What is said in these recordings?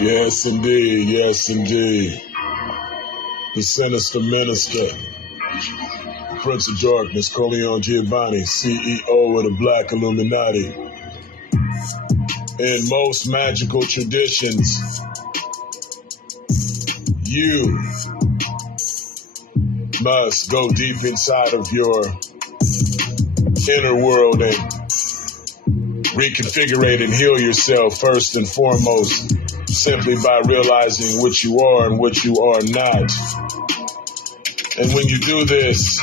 Yes, indeed. Yes, indeed. The sinister minister, Prince of Darkness, Corleone Giovanni, CEO of the Black Illuminati. In most magical traditions, you must go deep inside of your inner world and reconfigure and heal yourself first and foremost, simply by realizing what you are and what you are not. And when you do this,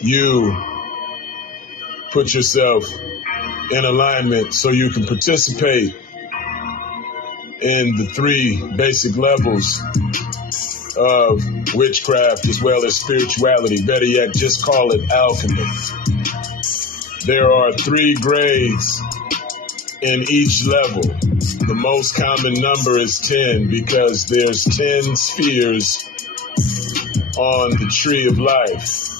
you put yourself in alignment so you can participate in the three basic levels of witchcraft as well as spirituality. Better yet, just call it alchemy. There are 3 grades in each level. The most common number is 10 because there's 10 spheres on the tree of life.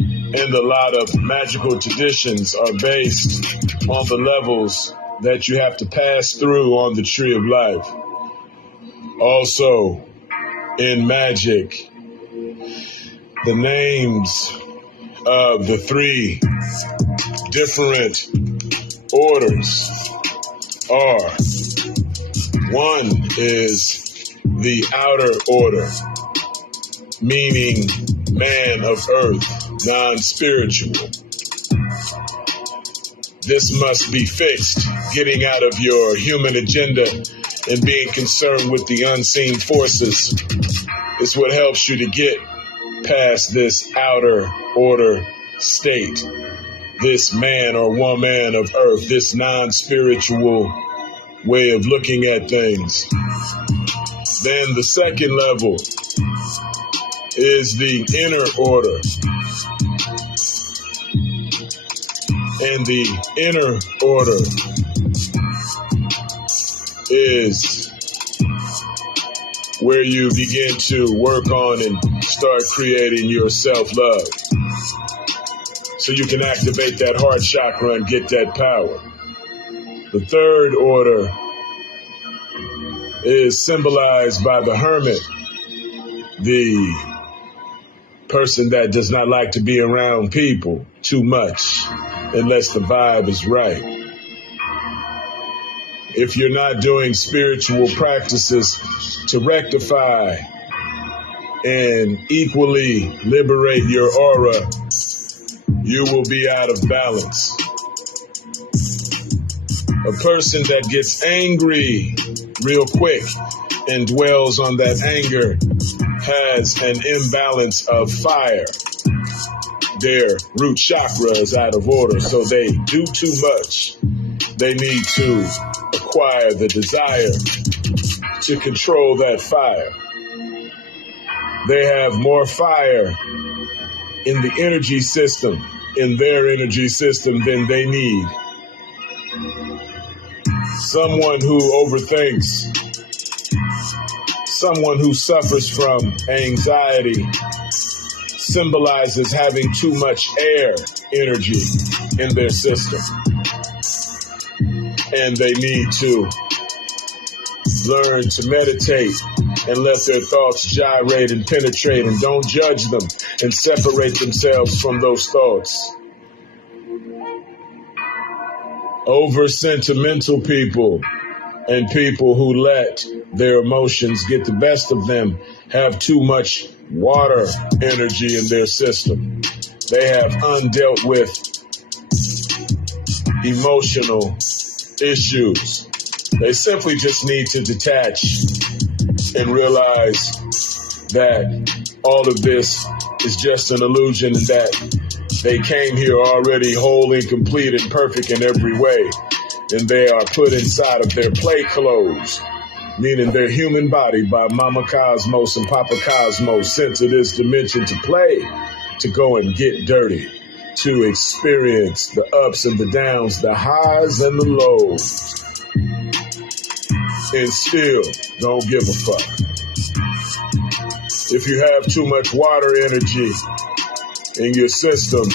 And a lot of magical traditions are based on the levels that you have to pass through on the tree of life. Also, in magic, the names of the 3 different orders are: 1 is the outer order, meaning man of earth, non-spiritual. This must be fixed, getting out of your human agenda and being concerned with the unseen forces is what helps you to get past this outer order state, this man or woman of earth, this non-spiritual way of looking at things. Then the second level is the inner order. And the inner order is where you begin to work on and start creating your self-love, so you can activate that heart chakra and get that power. The third order is symbolized by the hermit, the person that does not like to be around people too much unless the vibe is right. If you're not doing spiritual practices to rectify and equally liberate your aura, you will be out of balance. A person that gets angry real quick and dwells on that anger has an imbalance of fire. Their root chakra is out of order, so they do too much. They need to acquire the desire to control that fire. They have more fire in the energy system, in their energy system, than they need. Someone who overthinks, someone who suffers from anxiety, symbolizes having too much air energy in their system. And they need to learn to meditate and let their thoughts gyrate and penetrate, and don't judge them and separate themselves from those thoughts. Over sentimental people and people who let their emotions get the best of them have too much water energy in their system. They have undealt with emotional issues. They simply just need to detach and realize that all of this is just an illusion, and that they came here already whole and complete and perfect in every way, and they are put inside of their play clothes, meaning their human body, by Mama Cosmos and Papa Cosmos, sent to this dimension to play, to go and get dirty, to experience the ups and the downs, the highs and the lows, and still don't give a fuck. If you have too much water energy in your system,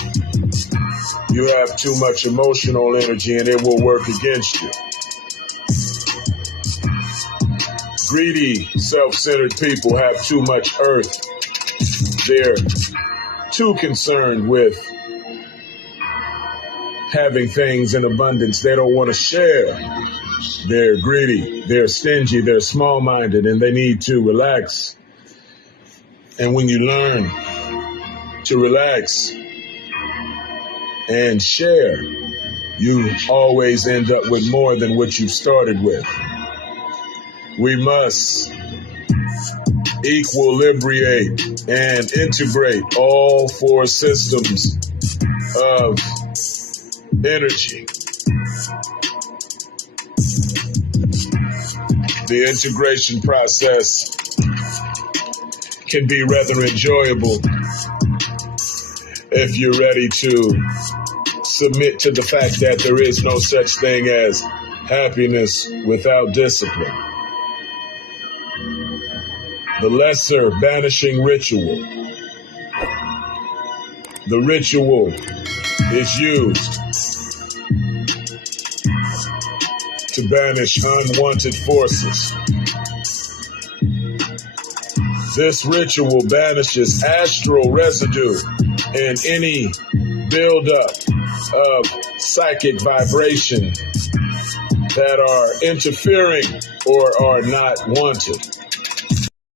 you have too much emotional energy, and it will work against you. Greedy, self-centered people have too much earth. They're too concerned with having things in abundance. They don't want to share. They're greedy, they're stingy, they're small-minded, and they need to relax. And when you learn to relax and share, you always end up with more than what you started with. We must equilibrate and integrate all four systems of energy. The integration process can be rather enjoyable if you're ready to submit to the fact that there is no such thing as happiness without discipline. The lesser banishing ritual. The ritual is used to banish unwanted forces. This ritual banishes astral residue and any buildup of psychic vibration that are interfering or are not wanted.